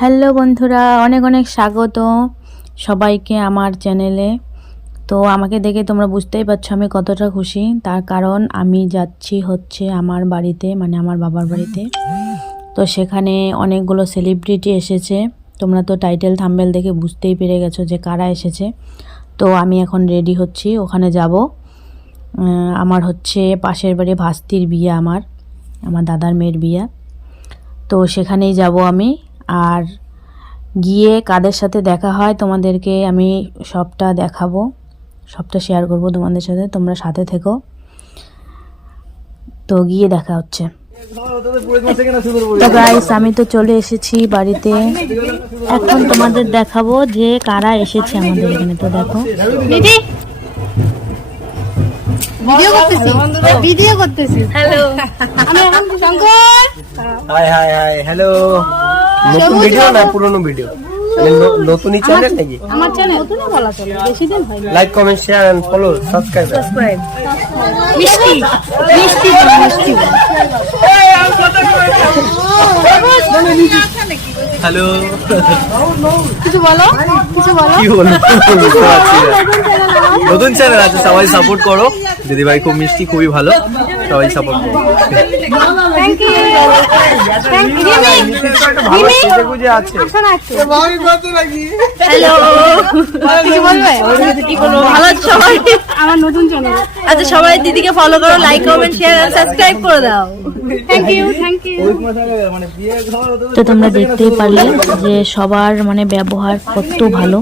Hello বন্ধুরা, অনেক অনেক স্বাগত সবাইকে আমার চ্যানেলে। তো আমাকে দেখে তোমরা বুঝতেই পারছ আমি কতটা খুশি। তার কারণ আমি যাচ্ছি হচ্ছে আমার বাড়িতে মানে আমার বাবার বাড়িতে। তো সেখানে অনেকগুলো সেলিব্রিটি এসেছে। তোমরা তো টাইটেল থাম্বেল দেখে বুঝতেই পেরে গেছো যে কারা এসেছে। তো আমি এখন রেডি হচ্ছি, ওখানে যাব। আমার হচ্ছে পাশের বাড়ি ভাস্তির বিয়ে আমার আমার দাদার মেয়ের বিয়ে। তো সেখানেই যাব আমি। আর গিয়ে কাদের সাথে দেখা হয় তোমাদেরকে আমি সবটা দেখাবো, সবটা শেয়ার করব তোমাদের সাথে, তোমরা সাথে থেকো। তো গিয়ে দেখা হচ্ছে। তো গাইস আমি তো চলে এসেছি বাড়িতে। এখন তোমাদের দেখাবো যে কারা এসেছে আমাদের এখানে, তো দেখো। ভিডিও করতেছি। ভিডিও করতেছি। হ্যালো আমি এখন Shankar. Hi hi hi hello নতুন ভিডিও না পুরনো ভিডিও নতুনই চ্যানেল নাকি? আমার চ্যানেল নতুন বলা চলে। বেশি দিন হয়নি like comment share and follow subscribe subscribe মিষ্টি। মিষ্টি মিষ্টি। হ্যালো কিছু বলো? কিছু বলো? কি বলব বুঝতে পারছি না নতুন চ্যানেল আছে সবাই সাপোর্ট করো। দিদি ভাই খুব মিষ্টি খুবই ভালো সবাই সাপোর্ট করো। আমার নতুন চ্যানেল আচ্ছা সবাই দিদিকে ফলো করো লাইক কমেন্ট শেয়ার আর সাবস্ক্রাইব করে দাও। তো তোমরা দেখতেই পারলে যে সবার মানে ব্যবহার কত ভালো।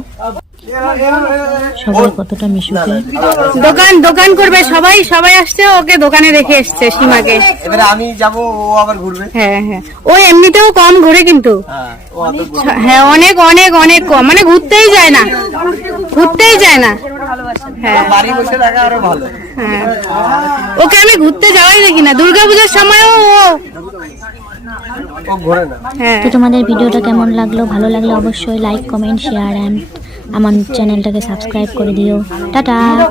সবাই কতটা মিশুকে? দোকান দোকান করবে সবাই সবাই আসছে ওকে দোকানে রেখে এসছে সীমাকে এবারে আমি যাব ও আবার ঘুরবে। হ্যাঁ হ্যাঁ। ও এমনিতেও কম ঘুরে কিন্তু। হ্যাঁ। হ্যাঁ অনেক অনেক অনেক কম। মানে ঘুরতেই যায় না। ঘুরতেই যায় না। হ্যাঁ। বাড়ি বসে থাকা আরও ভালো। হ্যাঁ। ওকে আমি ঘুরতে যাওয়াই দেখি না। দুর্গাপূজার সময়ও ও ও ঘোরে না। হ্যাঁ। তো তোমাদের ভিডিওটা কেমন লাগল? ভালো লাগলে অবশ্যই লাইক কমেন্ট শেয়ার অ্যান্ড আমার চ্যানেলটাকে সাবস্ক্রাইব করে দিও। টাটা।